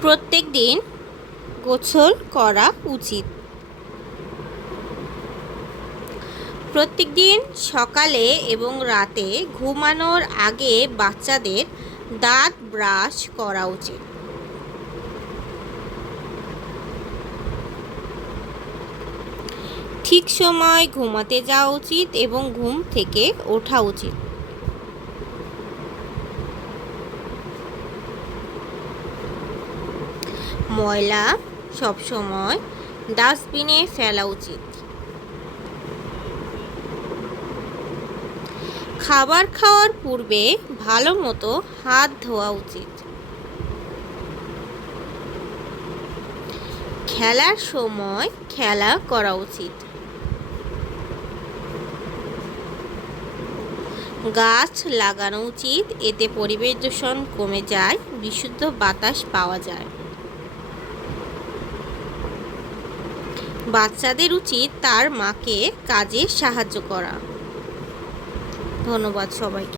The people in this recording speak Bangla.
প্রত্যেক দিন গোসল করা উচিত। প্রত্যেক দিন সকালে এবং রাতে ঘুমানোর আগে বাচ্চাদের দাঁত ব্রাশ করা উচিত। ঠিক সময় ঘুমাতে যাওয়া উচিত এবং ঘুম থেকে ওঠা উচিত। ময়লা সবসময় ডাস্টবিনে ফেলা উচিত। খাবার খাওয়ার পূর্বে ভালো মতো হাত ধোয়া উচিত। খেলার সময় খেলা করা উচিত। গাছ লাগানো উচিত, এতে পরিবেশ দূষণ কমে যায়, বিশুদ্ধ বাতাস পাওয়া যায়। বাচ্চাদের উচিত তার মাকে কাজে সাহায্য করা। ধন্যবাদ সবাইকে।